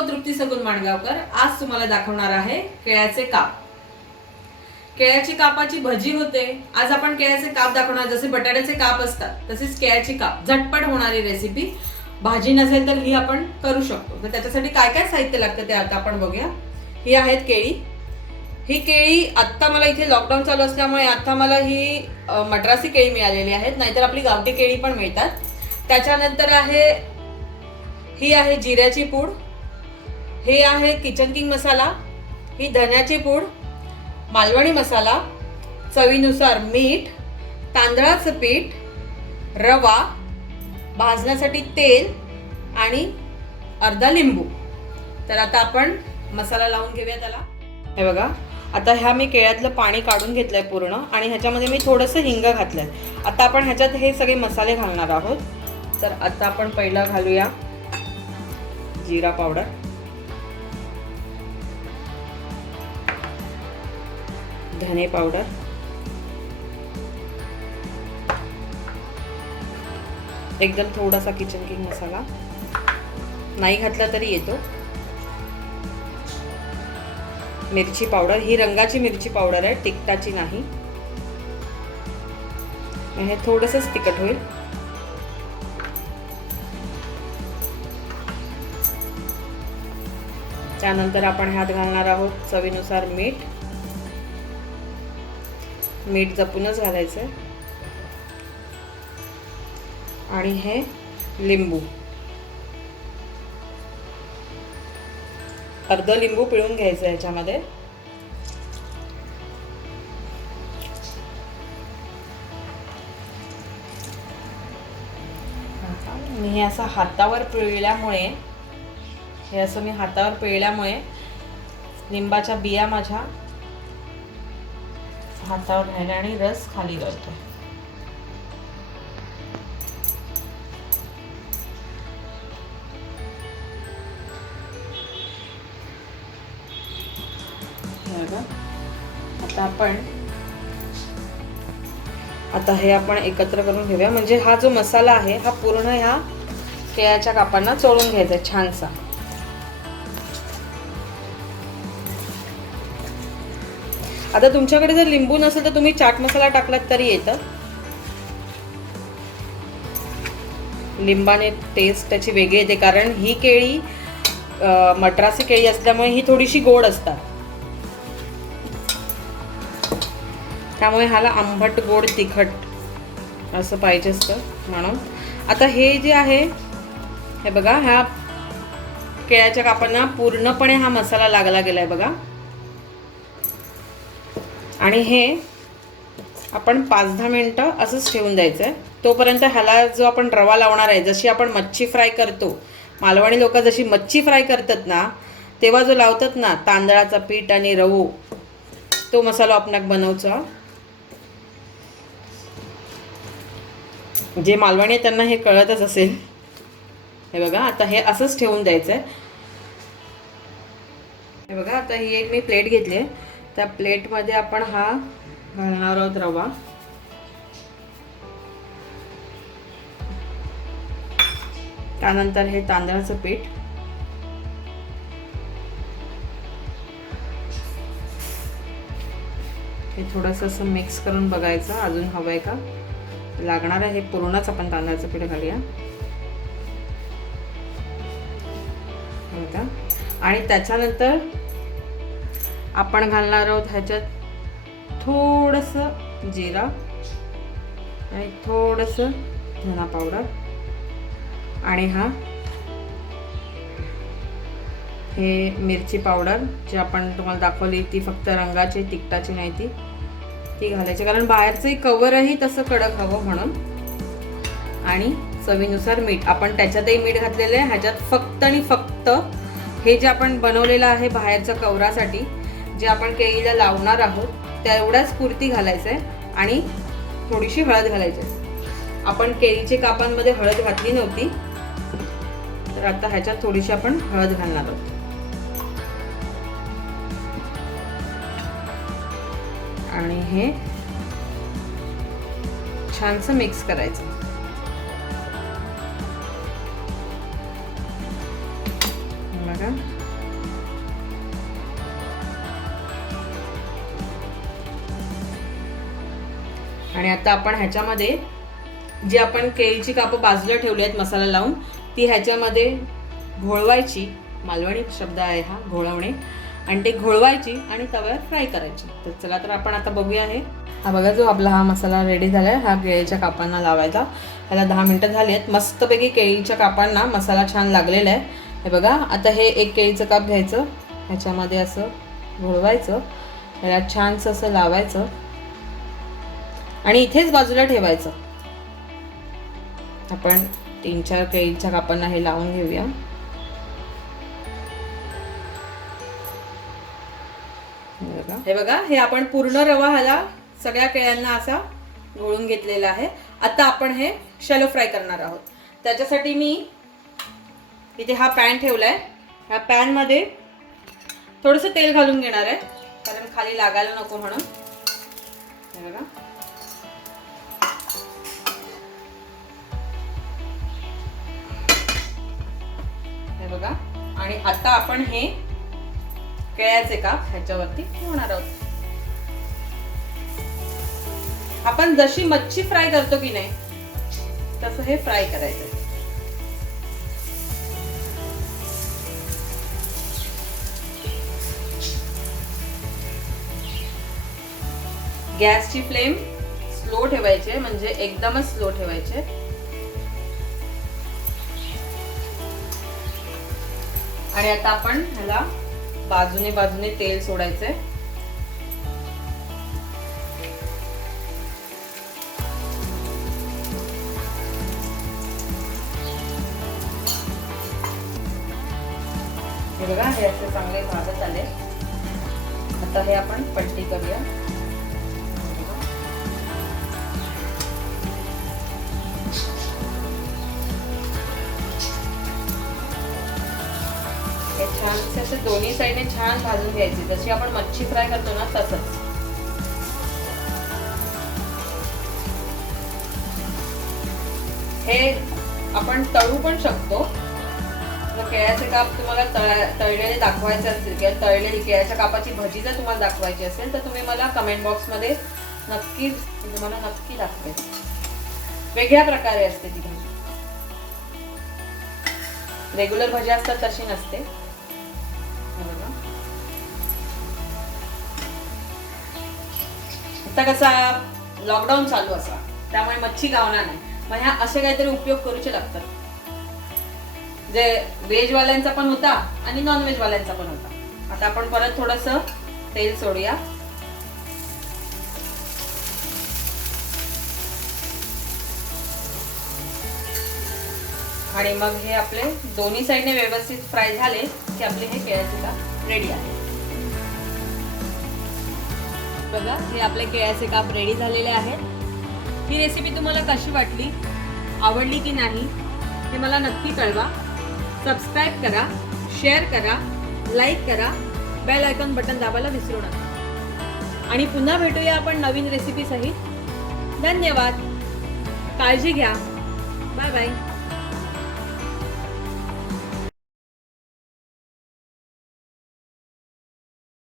तृप्ती सगुण माणगावकर. आज तुम्हाला दाखवणार आहे केळ्याचे काप. केळ्याची कापाची भजी होते. आज आपण केळ्याचे काप दाखवणार. जसे बटाट्याचे काप असतात तसेच केळ्याची काप, झटपट होणारी रेसिपी. भाजी नसेल तर ही आपण करू शकतो. तर त्याच्यासाठी काय काय साहित्य लागतं ते आता आपण बघूया. ही आहेत केळी. ही केळी आत्ता मला इथे लॉकडाऊन चालू असल्यामुळे आता मला ही मद्रासी केळी मिळालेली आहेत, नाहीतर आपली गावठी केळी पण मिळतात. त्याच्यानंतर ही आहे जिऱ्याची पूड, हे आहे किचन किंग मसाला, ही धन्याची पूड, मालवणी मसाला, चवीनुसार मीठ, तांदळाचं पीठ, रवा, भाजण्यासाठी तेल आणि अर्धा लिंबू. तर आता आपण मसाला लावून घेऊया त्याला. हे बघा, आता ह्या मी केळ्यातलं पाणी काढून घेतलंय पूर्ण आणि ह्याच्यामध्ये मी थोडंसं हिंग घातलंय. आता आपण ह्याच्यात हे सगळे मसाले घालणार आहोत. तर आता आपण पहिला घालूया जिरा पावडर, धने पावडर, एकदम थोडासा किचन किंग मसाला, नाही घातला तरी येतो, मिरची पावडर, ही रंगाची मिरची पावडर आहे, तिखटाची नाही. हे थोडंसंच तिखट होईल. त्यानंतर आपण ह्यात घालणार आहोत चवीनुसार मीठ. मीठ जपूनच घालायचंय. आणि हे लिंबू, अर्ध लिंबू पिळून घ्यायचं ह्याच्यामध्ये. मी हे असं हातावर पिळल्यामुळे लिंबाच्या बिया माझ्या हातावर राहिल्या आणि रस खाली गळतोय. आता हे आपण एकत्र करून घेऊया. म्हणजे हा जो मसाला आहे हा पूर्ण ह्या केळ्याच्या कापांना चोळून घ्यायचा आहे छानसा. आता तुमच्याकडे जर लिंबू नसेल तर तुम्ही चाट मसाला टाकलात तरी येतं. लिंबाने टेस्ट त्याची वेगळी येते, कारण ही केळी मद्रासी केळी असल्यामुळे ही थोडीशी गोड असतात. त्यामुळे ह्याला आंबट गोड तिखट असं पाहिजे असतं म्हणून. आता हे जे आहे हे बघा, ह्या केळ्याच्या कापांना पूर्णपणे हा मसाला लागला गेलाय बघा. आणि हे आपण 5-10 मिनिटं असंच ठेवून द्यायचं आहे. तोपर्यंत ह्याला जो आपण रवा लावणार आहे, जशी आपण मच्छी फ्राय करतो, मालवणी लोक जशी मच्छी फ्राय करतात ना, तेव्हा जो लावतात ना तांदळाचा पीठ आणि रवो, तो मसाला आपण बनवचा. जे मालवणी आहे त्यांना हे कळतच असेल. हे बघा, आता हे असंच ठेवून द्यायचं आहे. हे बघा, आता ही एक मी प्लेट घेतली आहे. त्या प्लेटमध्ये आपण हा घालणार आहोत रवा. त्यानंतर हे तांदळाचं पीठ, हे थोडंसं असं मिक्स करून बघायचं अजून हवं आहे का, लागणार आहे. पूर्णच आपण तांदळाचं पीठ घालूया. आणि त्याच्यानंतर आपण घालणार आहोत ह्याच्यात थोडंसं जिरा आणि थोडंसं धना पावडर. आणि हे मिरची पावडर जी आपण तुम्हाला दाखवली ती फक्त रंगाची, तिखटाची नाही, ती घालायची, कारण बाहेरचंही कवरही तसं कडक हवं म्हणून. आणि चवीनुसार मीठ, आपण त्याच्यातही मीठ घातलेलं आहे. ह्याच्यात फक्त आणि फक्त हे जे आपण बनवलेलं आहे बाहेरच्या कवरासाठी, जे आपण केळीला लावणार आहोत तेवढ्याच पुरती घालायचं आहे. आणि थोडीशी हळद घालायची आहे. आपण केळीच्या कापांमध्ये हळद घातली नव्हती, तर आता ह्याच्यात थोडीशी आपण हळद घालणार आहोत. आणि हे छानसं मिक्स करायचं. बघा, आणि आता आपण ह्याच्यामध्ये जी आपण केळीची कापं बाजूला ठेवली आहेत मसाला लावून, ती ह्याच्यामध्ये घोळवायची. मालवणी शब्द आहे हा, घोळवणे. आणि ते घोळवायची आणि तव्यावर फ्राय करायची. तर चला तर आपण आता बघूया. हा बघा, जो आपला हा मसाला रेडी झाला आहे, हा केळीच्या कापांना लावायचा. ह्याला 10 मिनटं झाली आहेत. मस्तपैकी केळीच्या कापांना मसाला छान लागलेला आहे. हे बघा, आता हे एक केळीचं काप घ्यायचं, ह्याच्यामध्ये असं घोळवायचं, ह्याला छानसं असं लावायचं आणि इथेच बाजूला ठेवायचं. आपण 3-4 केळीच्या कापांना हे लावून घेऊया. हे बघा, हे आपण पूर्ण रवा ह्याला सगळ्या केळ्यांना असा घोळून घेतलेला आहे. आता आपण हे शॅलो फ्राय करणार आहोत. त्याच्यासाठी मी इथे हा पॅन ठेवलाय. ह्या पॅन मध्ये थोडंसं तेल घालून घेणार आहे, कारण खाली लागायला नको म्हणून. हे बघा, हे बघा. आणि आता आपण हे केळ्याचे काप ह्याच्यावरती ठेवणार आहोत. आपण जशी मच्छी फ्राय करतो की नाही, तसं हे फ्राय करायचं. गॅसची फ्लेम स्लो ठेवायची, म्हणजे एकदमच स्लो ठेवायचे. आणि आता आपण ह्याला बाजूने बाजूने तेल सोडायचंय. हे बघा, हे असे चांगले भाजत आले. आता हे आपण पलटी करूया. हे छान असे दोन्ही साईडने छान भाजून घ्यायचे, जशी आपण मच्छी फ्राय करतो ना तसंच. हे आपण तळू पण शकतो. केळ्याचे काप तुम्हाला तळलेले दाखवायचे असतील किंवा तळलेली केळ्याच्या कापाची भजी जर तुम्हाला दाखवायची असेल तर तुम्ही मला कमेंट बॉक्स मध्ये नक्की दाखवेल. वेगळ्या प्रकारे असते ती भाजी. रेग्युलर भाजी असतात तशी नसते. आता कसा लॉकडाऊन चालू असा, त्यामुळे मच्छी गावणार नाही. मग ह्या असे काहीतरी उपयोग करूचे लागतात, जे व्हेज वाल्यांचा पण होता आणि नॉन व्हेज वाल्यांचा पण होता. आता आपण परत थोडंसं तेल सोडूया. आणि मग हे आपले दोन्ही साईडने व्यवस्थित फ्राय झाले की आपले हे केळ्याचे काप रेडी आहे. बघा, हे आपले केळ्याचे काप रेडी झालेले आहेत. ही रेसिपी तुम्हाला कशी वाटली, आवडली की नाही हे मला नक्की कळवा. सबस्क्राईब करा, शेअर करा, लाईक करा, बेल आयकॉन बटन दाबायला विसरू नका. आणि पुन्हा भेटूया आपण नवीन रेसिपी सहित. धन्यवाद. काळजी घ्या. Bye bye.